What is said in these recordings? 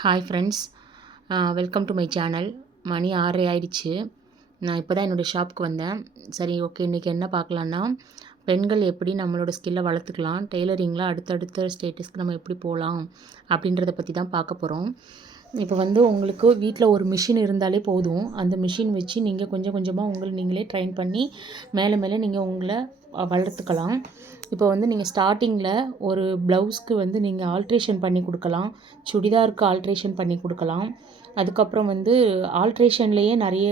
Hi friends, welcome to my channel. மணி 6:30 ஆயிடுச்சு. நான் இப்போ தான் என்னோடய ஷாப்புக்கு வந்தேன். சரி, ஓகே, இன்றைக்கி என்ன பார்க்கலான்னா, பெண்கள் எப்படி நம்மளோட ஸ்கில்லை வளர்த்துக்கலாம், டெய்லரிங்கில் அடுத்தடுத்த ஸ்டேட்டஸ்க்கு நம்ம எப்படி போகலாம் அப்படின்றத பற்றி தான் பார்க்க போகிறோம். இப்போ வந்து உங்களுக்கு வீட்டில் ஒரு மிஷின் இருந்தாலே போதும். அந்த மிஷின் வச்சு நீங்கள் கொஞ்சம் கொஞ்சமாக உங்களை நீங்களே ட்ரெயின் பண்ணி மேலே மேலே நீங்கள் உங்களை வளர்த்துக்கலாம். இப்போ வந்து நீங்கள் ஸ்டார்டிங்கில் ஒரு ப்ளவுஸ்க்கு வந்து நீங்கள் ஆல்ட்ரேஷன் பண்ணி கொடுக்கலாம், சுடிதாருக்கு ஆல்ட்ரேஷன் பண்ணி கொடுக்கலாம். அதுக்கப்புறம் வந்து ஆல்ட்ரேஷன்லேயே நிறைய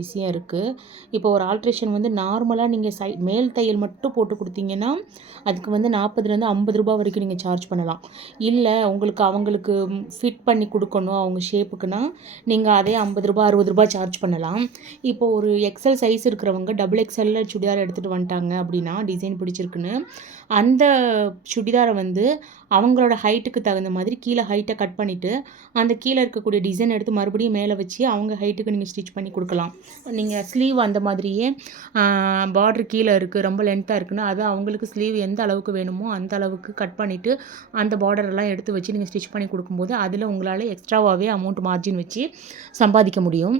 விஷயம் இருக்குது. இப்போ ஒரு ஆல்ட்ரேஷன் வந்து நார்மலாக நீங்கள் மேல் தையல் மட்டும் போட்டு கொடுத்தீங்கன்னா அதுக்கு வந்து 40லேருந்து 50 ரூபா வரைக்கும் நீங்கள் சார்ஜ் பண்ணலாம். இல்லை உங்களுக்கு அவங்களுக்கு ஃபிட் பண்ணி கொடுக்கணும் அவங்க ஷேப்புக்குன்னா நீங்கள் அதே 50 ரூபா 60 ரூபா சார்ஜ் பண்ணலாம். இப்போ ஒரு எக்ஸல் சைஸ் இருக்கிறவங்க டபுள் எக்ஸலில் சுடிதார் எடுத்துகிட்டு வந்துட்டாங்க அப்படின்னா, டிசைன் பிடிச்சிருக்குன்னு அந்த சுடிதாரை வந்து அவங்களோட ஹைட்டுக்கு தகுந்த மாதிரி கீழே ஹைட்டை கட் பண்ணிவிட்டு அந்த கீழே இருக்கக்கூடிய டிசைன் எடுத்து மறுபடியும் மேலே வச்சு அவங்க ஹைட்டுக்கு நீங்கள் ஸ்டிச் பண்ணி கொடுக்கலாம். நீங்கள் ஸ்லீவ் அந்த மாதிரியே பார்ட்ரு கீழே இருக்குது, ரொம்ப லென்த்தாக இருக்குன்னா அது அவங்களுக்கு ஸ்லீவ் எந்த அளவுக்கு வேணுமோ அந்த அளவுக்கு கட் பண்ணிவிட்டு அந்த பார்டரெல்லாம் எடுத்து வச்சு நீங்கள் ஸ்டிச் பண்ணி கொடுக்கும்போது அதில் உங்களால் எக்ஸ்ட்ராவாகவே அமௌண்ட் மார்ஜின் வச்சு சம்பாதிக்க முடியும்.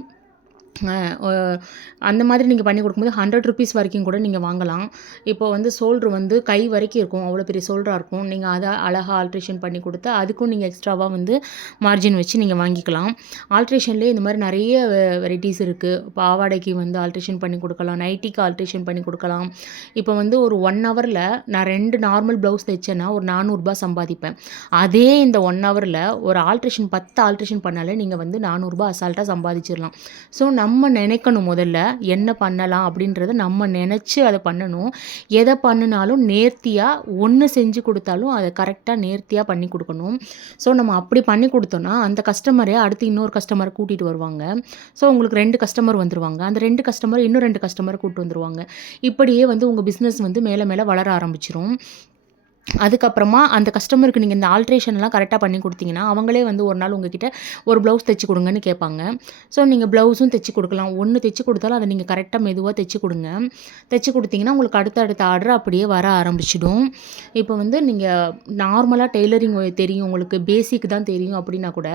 அந்த மாதிரி நீங்கள் பண்ணி கொடுக்கும்போது 100 ருபீஸ் வரைக்கும் கூட நீங்கள் வாங்கலாம். இப்போ வந்து ஷோல்ட்ரு வந்து கை வரைக்கும் இருக்கும், அவ்வளோ பெரிய ஷோல்டராக இருக்கும். நீங்கள் அதை அழகாக ஆல்ட்ரேஷன் பண்ணி கொடுத்து அதுக்கும் நீங்கள் எக்ஸ்ட்ராவாக வந்து மார்ஜின் வச்சு நீங்கள் வாங்கிக்கலாம். ஆல்ட்ரேஷன்லேயே இந்த மாதிரி நிறைய வெரைட்டிஸ் இருக்குது. பாவாடைக்கு வந்து ஆல்ட்ரேஷன் பண்ணி கொடுக்கலாம், நைட்டிக்கு ஆல்ட்ரேஷன் பண்ணி கொடுக்கலாம். இப்போ வந்து ஒரு 1 ஹவரில் நான் 2 நார்மல் ப்ளவுஸ் தைச்சேன்னா ஒரு 400 ரூபா சம்பாதிப்பேன். அதே இந்த 1 ஹவரில் ஒரு ஆல்ட்ரேஷன் 10 ஆல்ட்ரேஷன் பண்ணாலே நீங்கள் வந்து 400 ரூபா அசால்ட்டாக சம்பாதிச்சிடலாம். ஸோ நம்ம நினைக்கணும், முதல்ல என்ன பண்ணலாம் அப்படின்றத நம்ம நினச்சி அதை பண்ணணும். எதை பண்ணினாலும் நேர்த்தியாக ஒன்று செஞ்சு கொடுத்தாலும் அதை கரெக்டாக நேர்த்தியாக பண்ணி கொடுக்கணும். ஸோ நம்ம அப்படி பண்ணி கொடுத்தோன்னா அந்த கஸ்டமரே அடுத்து இன்னொரு கஸ்டமரை கூட்டிகிட்டு வருவாங்க. ஸோ உங்களுக்கு 2 கஸ்டமர் வந்துடுவாங்க. அந்த 2 கஸ்டமர் இன்னும் 2 கஸ்டமரை கூப்பிட்டு வந்துடுவாங்க. இப்படியே வந்து உங்கள் பிஸ்னஸ் வந்து மேலே மேலே வளர ஆரம்பிச்சிரும். அதுக்கப்புறமா அந்த கஸ்டமருக்கு நீங்கள் இந்த ஆல்ட்ரேஷன்லாம் கரெக்டாக பண்ணி கொடுத்தீங்கன்னா அவங்களே வந்து ஒரு நாள் உங்ககிட்ட ஒரு ப்ளவுஸ் தைச்சி கொடுங்கன்னு கேட்பாங்க. ஸோ நீங்கள் ப்ளவுஸும் தைச்சி கொடுக்கலாம். ஒன்று தைச்சி கொடுத்தாலும் அதை நீங்கள் கரெக்டாக மெதுவாக தைச்சி கொடுங்க. தைச்சி கொடுத்தீங்கன்னா உங்களுக்கு அடுத்த ஆர்டர் அப்படியே வர ஆரம்பிச்சிடும். இப்போ வந்து நீங்கள் நார்மலாக டெய்லரிங் தெரியும், உங்களுக்கு பேசிக் தான் தெரியும் அப்படின்னா கூட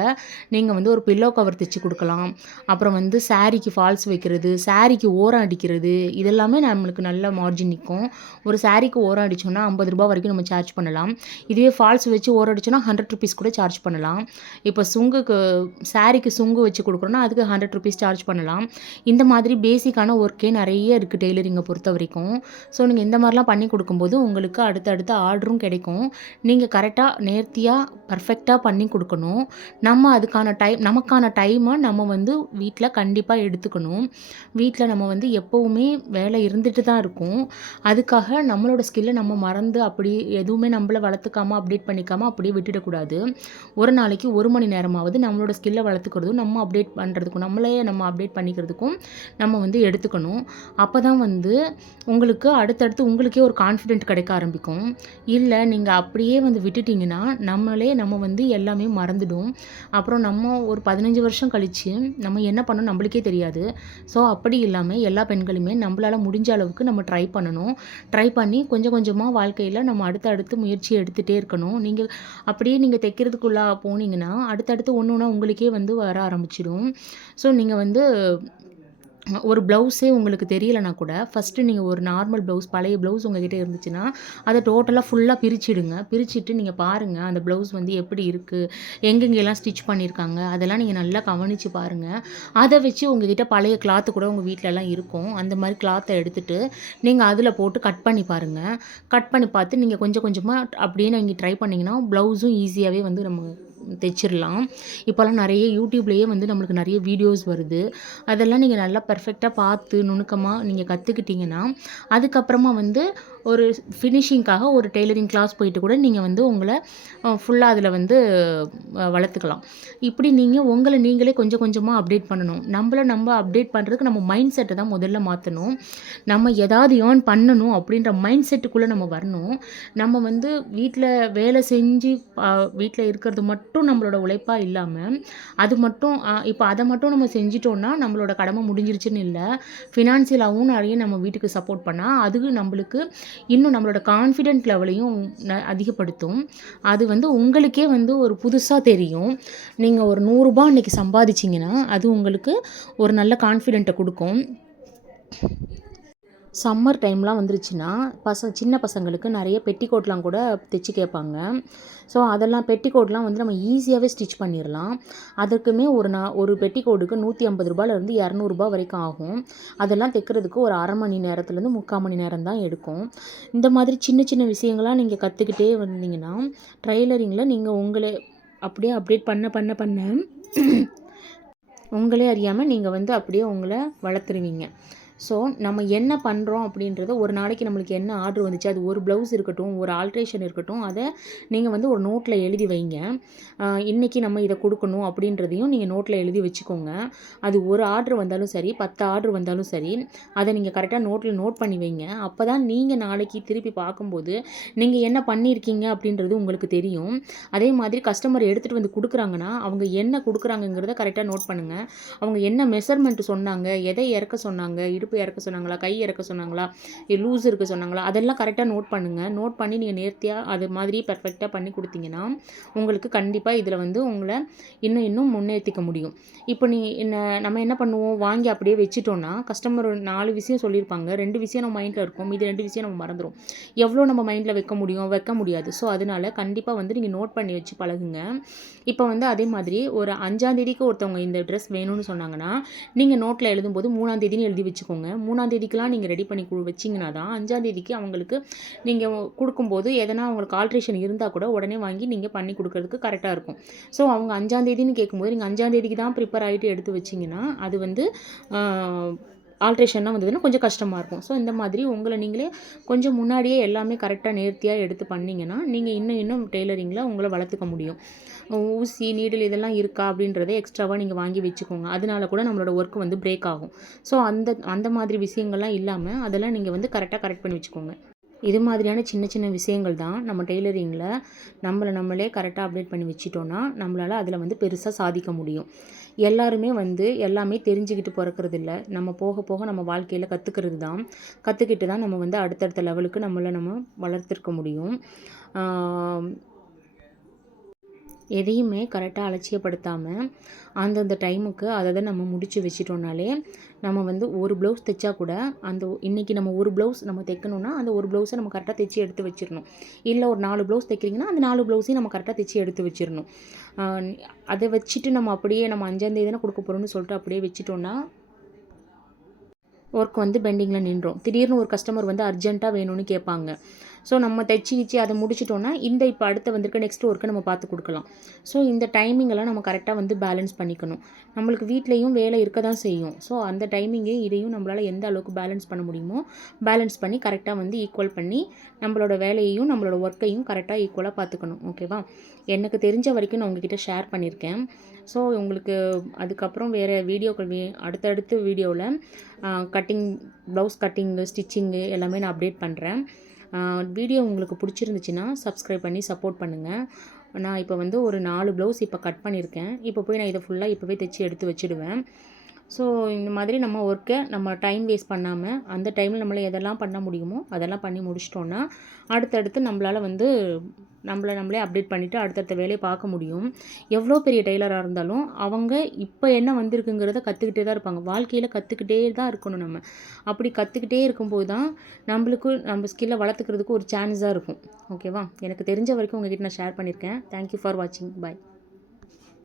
நீங்கள் வந்து ஒரு பில்லோ கவர் தைச்சி கொடுக்கலாம். அப்புறம் வந்து சாரீக்கு ஃபால்ஸ் வைக்கிறது, சாரீக்கு ஓரம் அடிக்கிறது, இதெல்லாமே நம்மளுக்கு நல்ல மார்ஜின் நிற்கும். ஒரு சாரீக்கு ஓரம் அடித்தோன்னா 50 ரூபா வரைக்கும் நம்ம சார்ஜ் பண்ணலாம். இதுவே ஃபால்ஸ் வச்சு ஓரடிச்சோன்னா 100 ருபீஸ் கூட சார்ஜ் பண்ணலாம். இப்போ சுங்குக்கு சாரீக்கு சுங்கு வச்சு கொடுக்குறோன்னா அதுக்கு 100 ருபீஸ் சார்ஜ் பண்ணலாம். இந்த மாதிரி பேசிக்கான ஒர்க்கே நிறைய இருக்குது டெய்லரிங்கை பொறுத்த வரைக்கும். ஸோ நீங்கள் இந்த மாதிரிலாம் பண்ணி கொடுக்கும்போது உங்களுக்கு அடுத்தடுத்த ஆர்டரும் கிடைக்கும். நீங்கள் கரெக்டாக நேர்த்தியாக பர்ஃபெக்டாக பண்ணி கொடுக்கணும். நமக்கான டைமை நம்ம வந்து வீட்டில் கண்டிப்பாக எடுத்துக்கணும். வீட்டில் நம்ம வந்து எப்போவுமே வேலை இருந்துட்டு தான் இருக்கும். அதுக்காக நம்மளோட ஸ்கில்லை நம்ம மறந்து அப்படி எதுவுமே நம்மளை வளர்த்துக்காமல் அப்டேட் பண்ணிக்காமல் அப்படியே விட்டுடக்கூடாது. ஒரு நாளைக்கு 1 மணி நேரமாவது நம்மளோட ஸ்கில்லை வளர்த்துக்கிறதும் நம்ம அப்டேட் பண்ணுறதுக்கும் நம்ம அப்டேட் பண்ணிக்கிறதுக்கும் நம்ம வந்து எடுத்துக்கணும். அப்போ தான் வந்து உங்களுக்கு அடுத்தடுத்து உங்களுக்கே ஒரு கான்ஃபிடென்ட் கிடைக்க ஆரம்பிக்கும். இல்லை நீங்கள் அப்படியே வந்து விட்டுட்டிங்கன்னா நம்ம வந்து எல்லாமே மறந்துடும். அப்புறம் நம்ம ஒரு 15 வருஷம் கழித்து நம்ம என்ன பண்ணணும் நம்மளுக்கே தெரியாது. ஸோ அப்படி இல்லாமல் எல்லா பெண்களுமே நம்மளால் முடிஞ்ச அளவுக்கு நம்ம ட்ரை பண்ணணும். ட்ரை பண்ணி கொஞ்சம் கொஞ்சமாக வாழ்க்கையில் நம்ம அடுத்து முயற்சி எடுத்துகிட்டே இருக்கணும். நீங்கள் தைக்கிறதுக்குள்ளே போனீங்கன்னா அடுத்தடுத்து ஒன்று ஒன்றா உங்களுக்கே வந்து வர ஆரம்பிச்சிடும். ஸோ நீங்கள் வந்து ஒரு ப்ளவுஸே உங்களுக்கு தெரியலைனா கூட ஃபஸ்ட்டு நீங்கள் ஒரு நார்மல் ப்ளவுஸ், பழைய ப்ளவுஸ் உங்கள்கிட்ட இருந்துச்சுன்னா அதை டோட்டலாக ஃபுல்லாக பிரிச்சுடுங்க. பிரிச்சுட்டு நீங்கள் பாருங்கள் அந்த ப்ளவுஸ் வந்து எப்படி இருக்குது, எங்கெங்கெல்லாம் ஸ்டிச் பண்ணியிருக்காங்க, அதெல்லாம் நீங்கள் நல்லா கவனித்து பாருங்கள். அதை வச்சு உங்கள்கிட்ட பழைய கிளாத்து கூட உங்கள் வீட்டிலலாம் இருக்கும். அந்த மாதிரி கிளாத்தை எடுத்துகிட்டு நீங்கள் அதில் போட்டு கட் பண்ணி பாருங்கள். கட் பண்ணி பார்த்து நீங்கள் கொஞ்சம் கொஞ்சமாக அப்படியே நீங்கள் ட்ரை பண்ணிங்கன்னா ப்ளவுஸும் ஈஸியாகவே வந்து நம்ம தைச்சிடலாம். இப்போல்லாம் நிறைய யூடியூப்லேயே வந்து நம்மளுக்கு நிறைய வீடியோஸ் வருது. அதெல்லாம் நீங்கள் நல்லா பர்ஃபெக்டாக பார்த்து நுணுக்கமாக நீங்கள் கற்றுக்கிட்டிங்கன்னா அதுக்கப்புறமா வந்து ஒரு ஃபினிஷிங்காக ஒரு டெய்லரிங் கிளாஸ் போயிட்டு கூட நீங்கள் வந்து உங்களை ஃபுல்லாக அதில் வந்து வளர்த்துக்கலாம். இப்படி நீங்கள் உங்களை நீங்களே கொஞ்சம் கொஞ்சமாக அப்டேட் பண்ணணும். நம்ம அப்டேட் பண்ணுறதுக்கு நம்ம மைண்ட் செட்டை தான் முதல்ல மாற்றணும். நம்ம ஏதாவது ஏர்ன் பண்ணணும் அப்படின்ற மைண்ட் செட்டுக்குள்ளே நம்ம வரணும். நம்ம வந்து வீட்டில் வேலை செஞ்சு வீட்டில் இருக்கிறது மட்டும் நம்மளோட உழைப்பாக இல்லாமல் அது மட்டும் இப்போ அதை மட்டும் நம்ம செஞ்சிட்டோன்னா நம்மளோட கடமை முடிஞ்சிருச்சுன்னு இல்லை. ஃபினான்சியலாகவும் நிறைய நம்ம வீட்டுக்கு சப்போர்ட் பண்ணால் அது நம்மளுக்கு இன்னும் நம்மளோட கான்ஃபிடென்ட் லெவலையும் அதிகப்படுத்தும். அது வந்து உங்களுக்கே வந்து ஒரு புதுசா தெரியும். நீங்க ஒரு ரூ. 100 அன்னைக்கு சம்பாதிச்சீங்கன்னா, அது உங்களுக்கு ஒரு நல்ல கான்ஃபிடென்ட்ட குடுக்கும். சம்மர் டைம்லாம் வந்துருச்சுன்னா, சின்ன பசங்களுக்கு நெறைய பெட்டிகோட்லாம் கூட தைச்சு கேட்பாங்க. ஸோ, அதெல்லாம் பெட்டிகோட்லாம் வந்து நம்ம ஈஸியாவே ஸ்டிச் பண்ணிறலாம். அதற்குமே ஒரு பெட்டிகோட்டுக்கு ரூ. 150லேருந்து ரூ. 200 வரைக்கும் ஆகும். அதெல்லாம் தைக்கிறதுக்கு ஒரு 1/2 மணி நேரத்துலேருந்து 3/4 மணி நேரம் தான் எடுக்கும். இந்த மாதிரி சின்ன சின்ன விஷயங்கள்லாம் நீங்க கத்துக்கிட்டே வந்தீங்கன்னா, ட்ரெய்லரிங்கில நீங்க உங்களே அப்படியே அப்டேட் பண்ண பண்ண பண்ண உங்களே அறியாம நீங்க வந்து அப்படியே உங்கள வளர்த்துருவீங்க. ஸோ, நம்ம என்ன பண்ணுறோம் அப்படின்றத ஒரு நாளைக்கு நம்மளுக்கு என்ன ஆர்டர் வந்துச்சு, அது ஒரு ப்ளவுஸ் இருக்கட்டும், ஒரு ஆல்ட்ரேஷன் இருக்கட்டும், அதை நீங்கள் வந்து ஒரு நோட்டில் எழுதி வைங்க. இன்றைக்கி நம்ம இதை கொடுக்கணும் அப்படின்றதையும் நீங்கள் நோட்டில் எழுதி வச்சுக்கோங்க. அது ஒரு ஆர்டர் வந்தாலும் சரி, 10 ஆர்டர் வந்தாலும் சரி, அதை நீங்கள் கரெக்டாக நோட்டில் நோட் பண்ணி வைங்க. அப்போ தான் நீங்கள் நாளைக்கு திருப்பி பார்க்கும்போது, நீங்கள் என்ன பண்ணியிருக்கீங்க அப்படின்றது உங்களுக்கு தெரியும். அதே மாதிரி கஸ்டமர் எடுத்துகிட்டு வந்து கொடுக்குறாங்கன்னா, அவங்க என்ன கொடுக்குறாங்கங்கிறத கரெக்டாக நோட் பண்ணுங்கள். அவங்க என்ன மெஷர்மெண்ட் சொன்னாங்க, எதை இறக்க சொன்னாங்க, இடுப்பு இறக்க சொன்னாங்களா, கை இறக்க சொன்னாங்களா, லூஸ் இருக்க சொன்னாங்களா, அதெல்லாம் கரெக்டாக நோட் பண்ணுங்கள். நோட் பண்ணி நீங்கள் நேர்த்தியாக அது மாதிரி பெர்ஃபெக்டாக பண்ணி கொடுத்தீங்கன்னா, உங்களுக்கு கண்டிப்பாக இதில் வந்து உங்களை இன்னும் முன்னேற்றிக்க முடியும். இப்போ நம்ம என்ன பண்ணுவோம், வாங்கி அப்படியே வச்சுட்டோன்னா, கஸ்டமர் 4 விஷயம் சொல்லியிருப்பாங்க, 2 விஷயம் நம்ம மைண்டில் இருக்கும், மீதி 2 விஷயம் நம்ம மறந்துடும். எவ்வளோ நம்ம மைண்டில் வைக்க முடியும், வைக்க முடியாது. ஸோ, அதனால கண்டிப்பாக வந்து நீங்கள் நோட் பண்ணி வச்சு பழகுங்க. இப்போ வந்து அதே மாதிரி ஒரு 5ஆம் தேதிக்கு ஒருத்தவங்க இந்த ட்ரெஸ் வேணும்னு சொன்னாங்கன்னா, நீங்கள் நோட்டில் எழுதும்போது 3ஆம் தேதின்னு எழுதி வச்சுக்கோங்க. 3ஆம் தேதிக்கெலாம் நீங்கள் ரெடி பண்ணி வச்சிங்கன்னா தான் 5ஆம் தேதிக்கு அவங்களுக்கு நீங்கள் கொடுக்கும்போது எதனா அவங்களுக்கு ஆல்ட்ரேஷன் இருந்தால் கூட உடனே வாங்கி நீங்கள் பண்ணி கொடுக்கறதுக்கு கரெக்டாக இருக்கும். ஸோ, அவங்க 5ஆம் தேதின்னு கேட்கும்போது நீங்கள் 5ஆம் தேதிக்கு தான் ப்ரிப்பேர் ஆகிட்டு எடுத்து வச்சிங்கன்னா, அது வந்து ஆல்ட்ரேஷன்லாம் வந்ததுன்னா கொஞ்சம் கஷ்டமாக இருக்கும். ஸோ, இந்த மாதிரி உங்களை நீங்களே கொஞ்சம் முன்னாடியே எல்லாமே கரெக்டாக நேர்த்தியாக எடுத்து பண்ணிங்கன்னா, நீங்கள் இன்னும் டெய்லரிங்கில் உங்களை வளர்த்துக்க முடியும். ஊசி, நீடில் இதெல்லாம் இருக்கா அப்படின்றத எக்ஸ்ட்ராவாக நீங்கள் வாங்கி வச்சுக்கோங்க. அதனால கூட நம்மளோட ஒர்க் வந்து பிரேக் ஆகும். ஸோ, அந்த மாதிரி விஷயங்கள்லாம் இல்லாமல் அதெல்லாம் நீங்கள் வந்து கரெக்ட் பண்ணி வச்சுக்கோங்க. இது மாதிரியான சின்ன சின்ன விஷயங்கள் தான் நம்ம டெய்லரிங்கில் நம்மளே கரெக்டாக அப்டேட் பண்ணி வச்சிட்டோன்னா, நம்மளால் அதில் வந்து பெருசாக சாதிக்க முடியும். எல்லாருமே வந்து எல்லாமே தெரிஞ்சுக்கிட்டு பிறக்கறதில்ல. நம்ம போக போக நம்ம வாழ்க்கையில் கற்றுக்கிறது தான். கற்றுக்கிட்டு தான் நம்ம வந்து அடுத்தடுத்த லெவலுக்கு நம்ம வளர்த்திருக்க முடியும். எதையுமே கரெக்டாக அலட்சியப்படுத்தாமல் அந்தந்த டைமுக்கு அதை நம்ம முடித்து வச்சிட்டோம்னாலே, நம்ம வந்து ஒரு ப்ளவுஸ் தைச்சா கூட இன்றைக்கி நம்ம ஒரு ப்ளவுஸ் நம்ம தைக்கணுன்னா, அந்த ஒரு ப்ளவுஸை நம்ம கரெக்டாக தைச்சி எடுத்து வச்சிடணும். இல்லை ஒரு 4 ப்ளவுஸ் தைக்கிறீங்கன்னா, அந்த 4 ப்ளவுஸையும் நம்ம கரெக்டாக தைச்சி எடுத்து வச்சிடணும். அதை வச்சுட்டு நம்ம அப்படியே நம்ம 5ஆம் தேதி தானே கொடுக்க போகிறோம்னு சொல்லிட்டு அப்படியே வச்சிட்டோன்னா, ஒர்க் வந்து பெண்டிங்கில் நின்றும். திடீர்னு ஒரு கஸ்டமர் வந்து அர்ஜென்ட்டாக வேணும்னு கேட்பாங்க. ஸோ, நம்ம தைச்சி அதை முடிச்சிட்டோன்னா, இப்போ அடுத்து வந்திருக்க நெக்ஸ்ட் ஒர்க்கை நம்ம பார்த்து கொடுக்கலாம். ஸோ, இந்த டைமிங்கெல்லாம் நம்ம கரெக்டாக வந்து பேலன்ஸ் பண்ணிக்கணும். நம்மளுக்கு வீட்லேயும் வேலை இருக்க தான் செய்யும். ஸோ, அந்த இதையும் நம்மளால் எந்த அளவுக்கு பேலன்ஸ் பண்ண முடியுமோ, பேலன்ஸ் பண்ணி கரெக்டாக வந்து ஈக்குவல் பண்ணி நம்மளோட வேலையையும் நம்மளோட ஒர்க்கையும் கரெக்டாக ஈக்குவலாக பார்த்துக்கணும். ஓகேவா? எனக்கு தெரிஞ்ச வரைக்கும் நான் உங்ககிட்ட ஷேர் பண்ணியிருக்கேன். ஸோ, உங்களுக்கு அதுக்கப்புறம் வேறு வீடியோக்கள் அடுத்தடுத்த வீடியோவில் ப்ளவுஸ் கட்டிங்கு, ஸ்டிச்சிங்கு எல்லாமே நான் அப்டேட் பண்ணுறேன். வீடியோ உங்களுக்கு பிடிச்சிருந்துச்சின்னா சப்ஸ்கிரைப் பண்ணி சப்போர்ட் பண்ணுங்கள். நான் இப்போ வந்து ஒரு 4 ப்ளவுஸ் இப்போ கட் பண்ணியிருக்கேன். இப்போ போய் நான் இதை ஃபுல்லாக இப்போவே தைச்சி எடுத்து வச்சுடுவேன். ஸோ, இந்த மாதிரி நம்ம ஒர்க்கை நம்ம டைம் வேஸ்ட் பண்ணாமல் அந்த டைமில் நம்மளால் எதெல்லாம் பண்ண முடியுமோ அதெல்லாம் பண்ணி முடிச்சிட்டோன்னா, அடுத்தடுத்து நம்மளால் வந்து நம்மளே அப்டேட் பண்ணிவிட்டு அடுத்தடுத்த வேலையை பார்க்க முடியும். எவ்வளோ பெரிய டெய்லராக இருந்தாலும் அவங்க இப்போ என்ன வந்திருக்குங்கிறத கற்றுக்கிட்டே தான் இருப்பாங்க. வாழ்க்கையில் கற்றுக்கிட்டே தான் இருக்கணும் நம்ம. அப்படி கற்றுக்கிட்டே இருக்கும்போது தான் நம்ம ஸ்கில்லை வளர்த்துக்கிறதுக்கு ஒரு சான்ஸாக இருக்கும். ஓகேவா? எனக்கு தெரிஞ்ச வரைக்கும் உங்ககிட்ட நான் ஷேர் பண்ணியிருக்கேன். தேங்க்யூ ஃபார் வாட்சிங். பாய்.